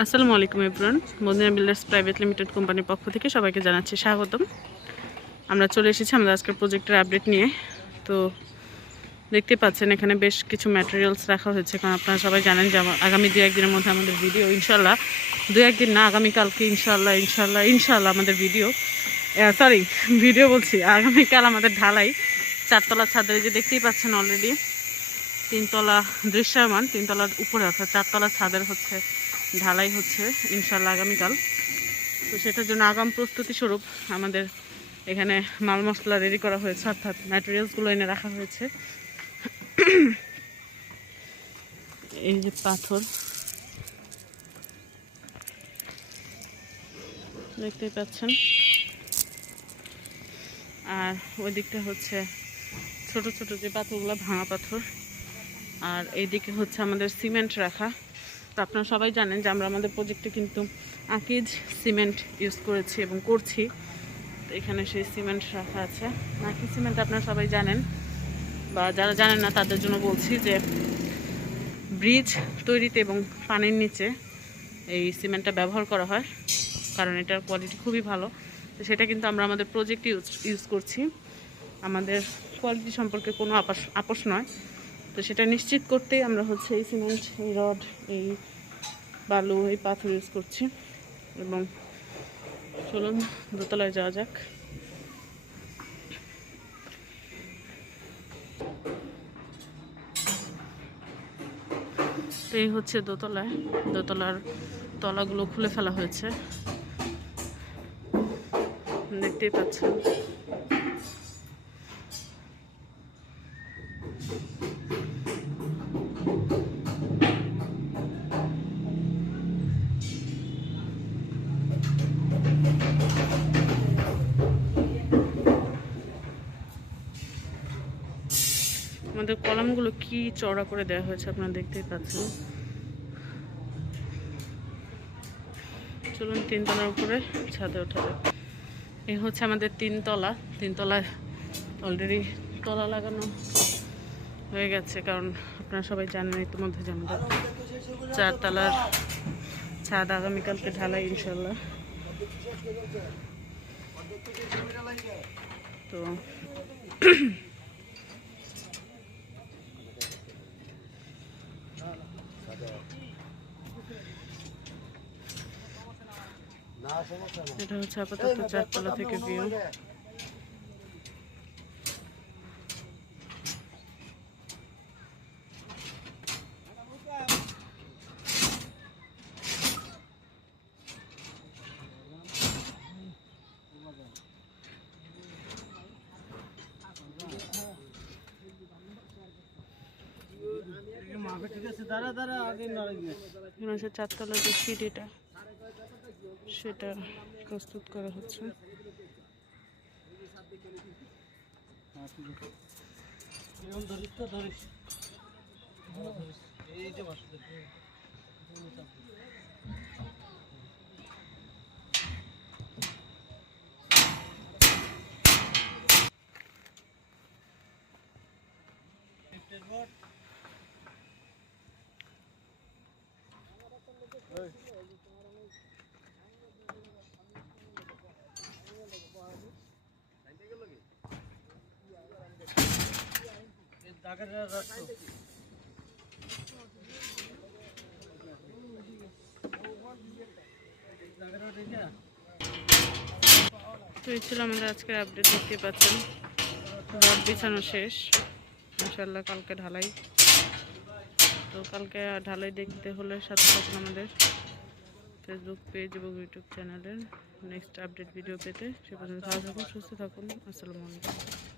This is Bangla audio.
আসসালামু আলাইকুম everyone. Madina builders private limited কোম্পানির পক্ষ থেকে সবাইকে জানাচ্ছি স্বাগতম। আমরা চলে এসেছি আমাদের আজকের প্রজেক্টের আপডেট নিয়ে। তো দেখতে পাচ্ছেন এখানে বেশ কিছু ম্যাটেরিয়ালস রাখা হয়েছে, কারণ আপনারা সবাই জানেন যে আগামী 2-1 দিনের মধ্যে আমাদের ভিডিও ইনশাল্লাহ, 2-1 দিন না, আগামীকালকে ইনশাল্লাহ আমাদের ভিডিও বলছি, আগামীকাল আমাদের ঢালাই 4তলা ছাদের, যে দেখতেই পাচ্ছেন অলরেডি 3তলা দৃশ্যমান, 3তলার উপরে অর্থাৎ 4তলা ছাদের হচ্ছে ঢালাই হচ্ছে ইনশাল্লাহ আগামীকাল। তো সেটার জন্য আগাম প্রস্তুতি স্বরূপ আমাদের এখানে মাল মশলা রেডি করা হয়েছে, অর্থাৎ ম্যাটেরিয়ালসগুলো এনে রাখা হয়েছে। এই যে পাথর দেখতেই পাচ্ছেন, আর ওই দিকটা হচ্ছে ছোট ছোট যে পাথরগুলো, ভাঙা পাথর, আর এই দিকে হচ্ছে আমাদের সিমেন্ট রাখা। তো আপনারা সবাই জানেন যে আমরা আমাদের প্রজেক্টে কিন্তু আকিজ সিমেন্ট ইউজ করেছি এবং করছি। তো এখানে সেই সিমেন্ট রাখা আছে। আকিজ সিমেন্ট আপনারা সবাই জানেন, বা যারা জানেন না তাদের জন্য বলছি যে ব্রিজ তৈরিতে এবং পানির নিচে এই সিমেন্টটা ব্যবহার করা হয়, কারণ এটার কোয়ালিটি খুবই ভালো। তো সেটা কিন্তু আমরা আমাদের প্রজেক্টে ইউজ করছি। আমাদের কোয়ালিটি সম্পর্কে কোনো আপোষ নয়। তো সেটা নিশ্চিত করতেই আমরা হচ্ছে এই সিমেন্ট, এই রড, এই বালু, এই পাথর ইউজ করছি। এবং চলুন দোতলায় যাওয়া যাক। তো এই হচ্ছে দোতলার তলাগুলো খুলে ফেলা হয়েছে, দেখতেই পাচ্ছেন। আমাদের কলামগুলো কি চওড়া করে দেওয়া হয়েছে আপনারা দেখতেই পাচ্ছেন। চলুন 3তলার উপরে ছাদে ওঠা যাক। এই হচ্ছে আমাদের 3তলায় অলরেডি তলা লাগানো হয়ে গেছে, কারণ আপনারা সবাই জানেন ইতিমধ্যে যে আমাদের 4তলার ছাদ আগামীকালকে ঢালাই ইনশাল্লাহ। তো এটা হচ্ছে আপাতত 4তলা থেকে ভিউ। এখানে 4তলার যে সিঁড়িটা সেটা প্রস্তুত করা হচ্ছে। তো এই ছিল আমাদের আজকের আপডেট। দেখতে পাচ্ছেন রড বিছানো শেষ ইনশাল্লাহ, কালকে ঢালাই। তো কালকে ঢালাই দেখতে হলে সাথে থাকুন আমাদের ফেসবুক পেজ এবং ইউটিউব চ্যানেলের নেক্সট আপডেট ভিডিও পেতে। সে পর্যন্ত ভালো থাকুন, সুস্থ থাকুন। আসসালামু আলাইকুম।